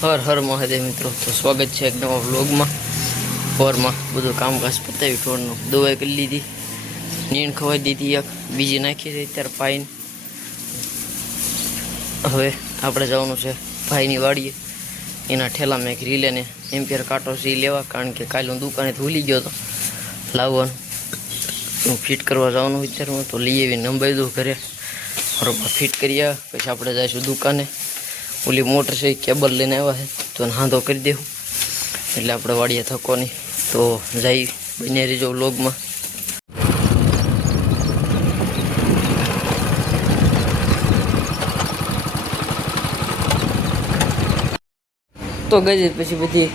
હર હર મહાદેવ મિત્રો, તો સ્વાગત છે એક નવા વ્લોગમાં. ફોરમાં બધું કામકાજ પતાવી ઢોરનું દવાઈ કરી લીધી, નીણ ખવાઈ દીધી, એક બીજી નાખી છે અત્યારે પાઈને. હવે આપણે જવાનું છે ભાઈની વાડીએ, એના ઠેલામાં એક રીલેને એમ્પિયર કાંટો છે એ લેવા, કારણ કે કાલે હું દુકાનેથી ભૂલી ગયો હતો લાવવાનું. હું ફિટ કરવા જવાનું વિચારું તો લઈ આવીને નંબાઈ દઉં ઘરે, બરોબર ફિટ કરી આવ્યા પછી આપણે જઈશું દુકાને. ઓલી મોટર છે કેબલ લઈને આવ્યા છે તો હાંધો કરી દેવું એટલે આપણે વાડીએ થકો નહીં. તો જઈ બને રહીજો વ્લોગમાં. તો ગઈ પછી બધી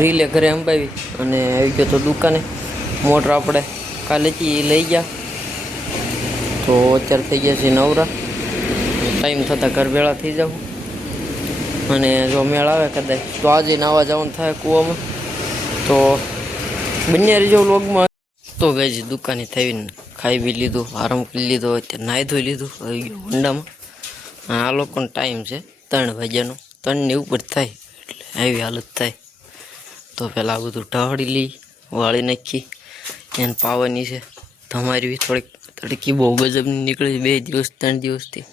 રીલે ઘરે અંબાવી અને આવી ગયો તો દુકાને. મોટર આપણે કાલે હતી એ લઈ ગયા, તો અત્યારે થઈ ગયા છે નવરા. ટાઈમ થતાં ઘર ભેળા થઈ જાઉં, અને જો મેળ આવે કદાચ તો આજે નાવા જવાનું થાય કૂવામાં. તો બંને રીજો વ્લોગમાં. તો ગઈ દુકાને થઈને ખાઈ બી લીધું, આરામ કરી લીધો, અત્યારે નાહી ધોઈ લીધું, આવી ગયું ઊંડામાં. આ લોકોનો ટાઈમ છે 3 વાગ્યાનો, 3ની ઉપર થાય એટલે આવી હાલત થાય. તો પહેલાં આ બધું ઢાળી લઈ વાળી નાખી, એને પાવાની છે. તમારી થોડીક તડકી બહુ ગજબની નીકળી 2 દિવસ 3 દિવસથી.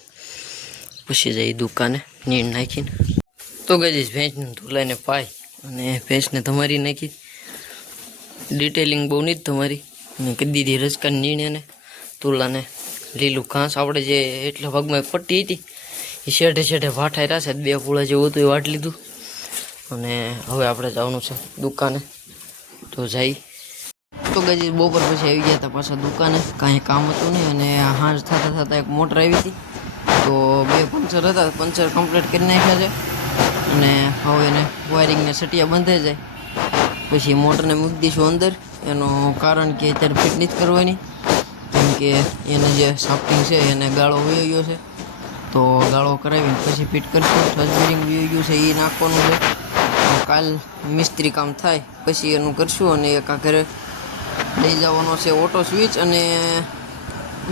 પછી જઈ દુકાને નીણ નાખીને. તો ગઈ ભેંસને ધોલાઈને પાઈ અને ભેંસને તમારી નાખી. ડિટેલિંગ બહુ નહીં જ તમારી, અને કરી દીધી રજકાની નીણ એને તુલાને. લીલું ઘાસ આપણે જે એટલા ભાગમાં પટ્ટી હતી એ શેઠે શેઠે વાઠાઈ રહેશે, 2 પૂળા જેવું હતું એ વાટ લીધું. અને હવે આપણે જવાનું છે દુકાને, તો જઈ. તો ગઈ બપોર પછી આવી ગયા હતા પાછા દુકાને, કાંઈ કામ હતું નહીં. અને હાંજ થતાં થતાં એક મોટર આવી હતી, તો 2 પંચર હતા, પંચર કમ્પ્લીટ કરી નાખ્યા છે. અને હવે એને વાયરિંગને સટિયા બંધાઈ જાય પછી મોટરને મૂકી દઈશું અંદર. એનું કારણ કે અત્યારે ફિટ નથી કરવાની, કેમ કે એને જે સાફ્ટિંગ છે એને ગાળો વયો ગયો છે, તો ગાળો કરાવીને પછી ફિટ કરશું. ટચ બેરિંગ વયો ગયું છે એ નાખવાનું છે, તો કાલ મિસ્ત્રી કામ થાય પછી એનું કરશું. અને એક આ ઘરે લઈ જવાનો છે ઓટો સ્વિચ, અને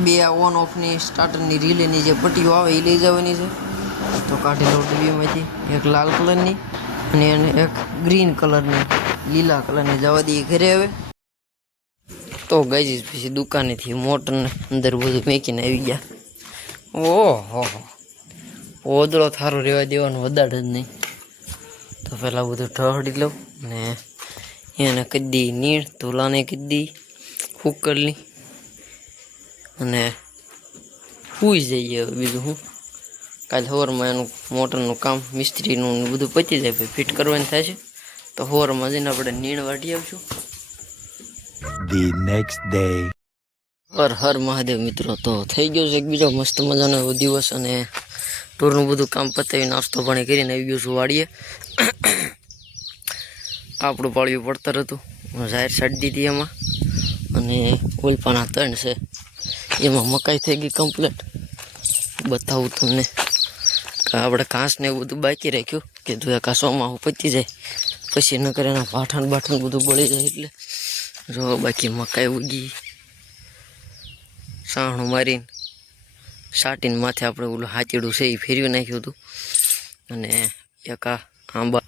2 ઓન ઓફની સ્ટાર્ટરની રિલેની જે પટ્ટીઓ આવે એ લઈ જવાની છે. તો કાઢી લો ટીવીમાંથી, એક લાલ કલરની અને એક ગ્રીન કલરની, લીલા કલરની જવા દઈએ ઘરે હવે. તો ગઈ પછી દુકાનેથી મોટરને અંદર બધું મેકીને આવી ગયા. ઓહો, ઓદળો થારો રહેવા દેવાનો વધારે જ નહીં. તો પહેલાં બધું ઠહડી લઉં ને એને કદી નીણ ધોલાને કદી કુકરની, અને સૂઈ જઈએ હવે. બીજું હું કાલે સવારમાં એનું મોટરનું કામ મિસ્ત્રીનું બધું પતી જાય, પછી ફિટ કરવાનું થાય છે. તો સવારમાં જઈને આપણે નીણ વાટી આવશું. The next day. Har Har Mahadev મિત્રો, તો થઈ ગયો છે એક બીજો મસ્ત મજાનો એવો દિવસ. અને ટૂરનું બધું કામ પતાવી નાસ્તો પાણી કરીને આવી ગયો છું વાડીએ. આપણું પાળિયું પડતર હતું, જાહેર છાડી દીધી એમાં. અને ઓલપાના 3 છે, એમાં મકાઈ થઈ ગઈ કમ્પ્લીટ. બતાવું તમને કે આપણે ઘાસને એવું બધું બાકી રાખ્યું, કે જો એક સોમાં પતી જાય પછી ન કરે એના પાઠણ બાઠણ બધું બળી જાય. એટલે જો બાકી મકાઈ ઉગી, સાણું મારીને સાટીને માથે આપણે ઓલું હાથીડું છે એ ફેરવી નાખ્યું હતું. અને એક આ આંબા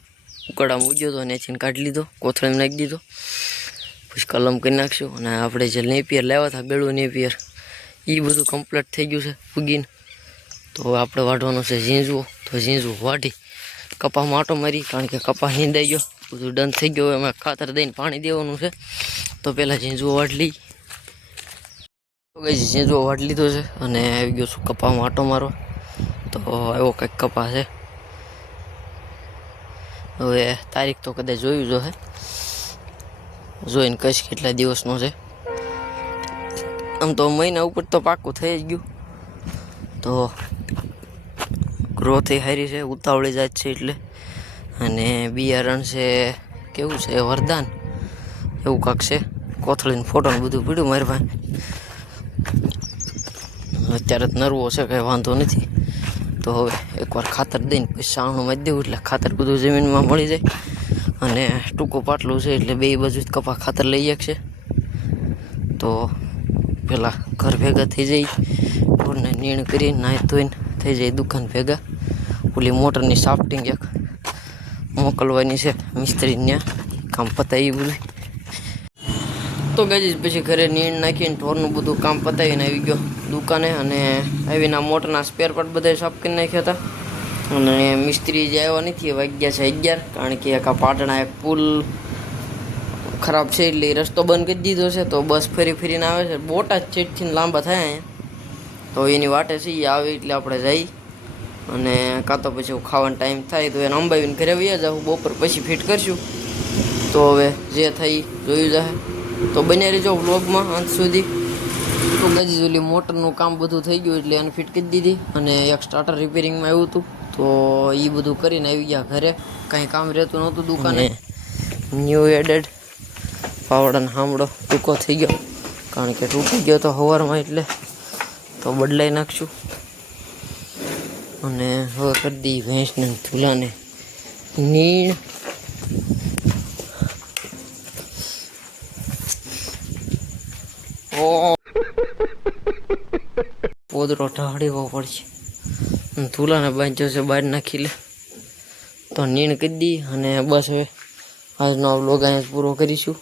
ઉકળામાં ઉગ્યો હતો અને એથી કાઢી લીધો, કોથળીમાં નાખી દીધો. પછી કલમ કરી નાખશું. અને આપણે જે નેપિયર લાવ્યા હતા, ગળું નેપિયર, એ બધું કમ્પ્લીટ થઈ ગયું છે ઉગીને. તો આપણે વાઢવાનું છે ઝીંઝવો. તો ઝીંઝવું વાઢી કપામાં આંટો મારી, કારણ કે કપા હિંદાઈ ગયો, બધું ડન થઈ ગયો. એમાં ખાતર દઈને પાણી દેવાનું છે. તો પહેલાં ઝીંઝવો વાઢ લઈ. તો ગઈ ઝીંઝવો વાઢ લીધો છે અને આવી ગયો છું કપામાં આંટો મારવા. તો એવો કંઈક કપા છે. હવે તારીખ તો કદાચ જોયું જો હે, જોઈને કહીશ કેટલા દિવસનો છે. આમ તો મહિના ઉપર તો પાકું થઈ જ ગયું. તો ગ્રોથ એ સારી છે, ઉતાવળી જાત છે એટલે. અને બિયારણ છે કેવું છે, વરદાન એવું કાંક છે. કોથળીને ફોટોને બધું પીડ્યું મારી પાસે. અત્યારે જ નરવો છે, કંઈ વાંધો નથી. તો હવે એકવાર ખાતર દઈને પછી સાવણું મારી દેવું એટલે ખાતર બધું જમીનમાં મળી જાય. અને ટૂંકું પાટલું છે એટલે 2 બાજુ જ કપા ખાતર લઈ શકશે. તો પહેલાં ઘર ભેગા થઈ જાય, ઢોરને નીણ કરી નાહી ધોઈને થઈ જાય દુકાન ભેગા. ઓલી મોટરની સાફ્ટિંગ એક મોકલવાની છે મિસ્ત્રીને કામ પતાવી બધું. તો ગઈ પછી ઘરે નીણ નાખીને ઢોરનું બધું કામ પતાવીને આવી ગયો દુકાને. અને આવીને આ મોટરના સ્પેર પાર્ટ બધા સાફ કરી નાખ્યા હતા. અને મિસ્ત્રી જે આવ્યા નથી, વાગ્યા છે 11, કારણ કે એક આ પાટણા એક પુલ ખરાબ છે એટલે રસ્તો બંધ કરી દીધો છે. તો બસ ફરીને આવે છે. બોટાદ ચેટથી લાંબા થાય અહીંયા, તો એની વાટે છે એ આવે એટલે આપણે જઈ. અને કાં તો પછી ખાવાનો ટાઈમ થાય તો એને અંબાવીને ઘરે વયા જાઉં, બપોર પછી ફિટ કરશું. તો હવે જે થઈ જોયું જાય. તો બન્યા રહેજો વ્લોગમાં અંત સુધી. તો ગજી ઓલી મોટરનું કામ બધું થઈ ગયું એટલે એને ફિટ કરી દીધી. અને એક સ્ટાર્ટર રિપેરિંગમાં આવ્યું હતું, તો એ બધું કરીને આવી ગયા ઘરે. કાંઈ કામ રહેતું નહોતું દુકાને. ન્યૂ એડેડ પાવડાનો હામડો ટૂંકો થઈ ગયો, કારણ કે તૂટી ગયો તો સવારમાં, એટલે તો બદલાઈ નાખશું. અને હવે કરી દઈએ ભેંસને ધૂલાને નીણ. પોદરો ઢાળીવો પડશે. ધૂલાને બાંધ્યો છે બહાર નાખી લે, તો નીણ કરી દઈએ. અને બસ હવે આજનો આ વ્લોગ અહીંયા પૂરો કરીશું.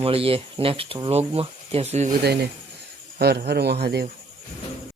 મળીએ નેક્સ્ટ વ્લોગમાં. ત્યાં સુધી બધાને હર હર મહાદેવ.